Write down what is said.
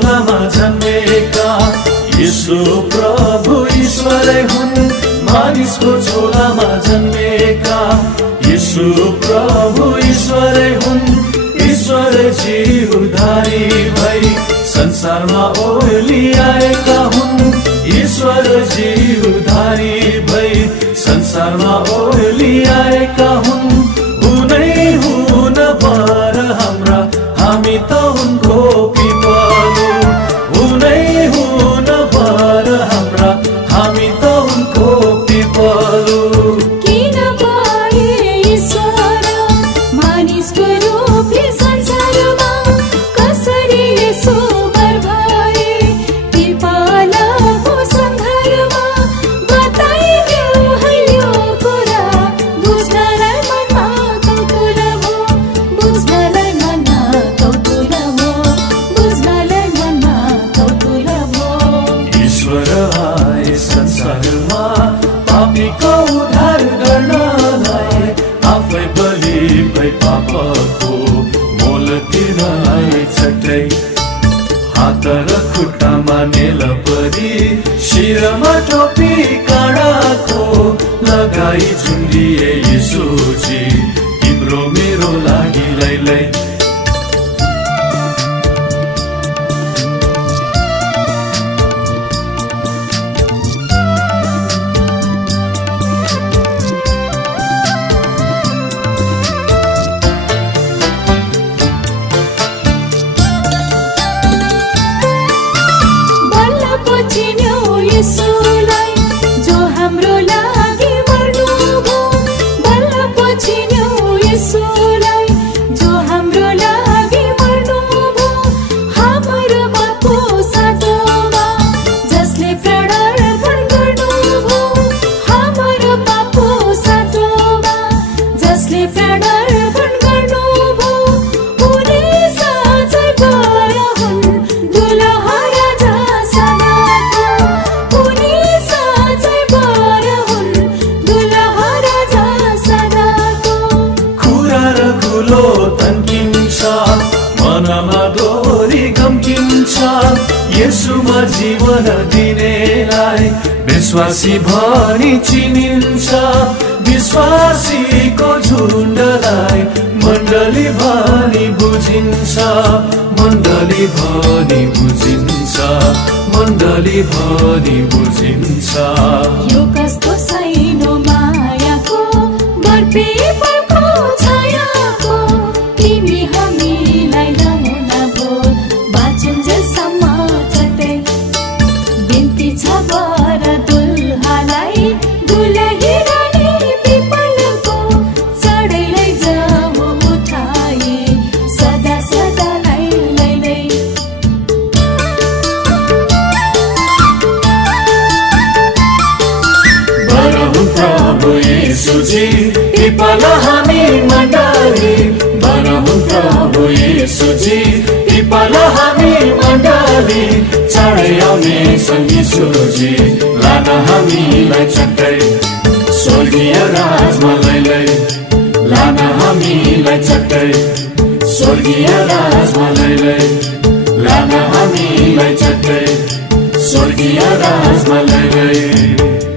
छोलामा जन्मेका यीशु प्रभु ईश्वरै हुन्। मानिसको छोलामा जन्मेका यीशु प्रभु ईश्वरै हुन्। ईश्वर जीवधारी भई संसारमा ओर्लिआएका हुन्। ईश्वर जीवधारी भई संसारमा ओर्लिआएका हुन्। हुनै हुन पर हाम्रा हामी त उनको पिपलु। हुनै हुन पर हाम्रा हामी त उनको पिपलु। संसारमा पापीको उद्धार गर्नलाई आफै बलि भई पापको मोल तिर्नलाई छट्टै। हात र खुट्टामा नेल परी शिरमा टोपी काँडाको लगाई झुन्डिए यीशुजी तिम्रो मेरो लागि लैलै। मनमा दोरी गम्किन्छ येशूमा जीवन दिनेलाई विश्वासी भनी चिनिन्छ। विश्वासीको झुण्डलाई मण्डली भनी बुझिन्छ। मण्डली भनी बुझिन्छ। मण्डली भनी बुझिन्छ। यो कस्तो साइनो मायाको बर्पी पर्को छायाको तिमी हामीलाई नमुना बोल बाँचुन्जेलसम्म चट्टै। बिन्ती छ वर दुल्हालाई दुलही रानी पिपलको चढै लैजाऊ उठाई सदा सदालाई लैलै। बरहुँ प्रभु येशूजी पिपल हामी मण्डली। बरहुँ प्रभु येशूजी पिपल हामी मण्डली। चाँडै आउने छन् यीशुजी लान हामीलाई चट्टै। स्वर्गीय राजमा लैलै लान हामीलाई चट्टै। स्वर्गीय राजमा लैलै लान हामीलाई चट्टै। स्वर्गीय राजमा लैलै।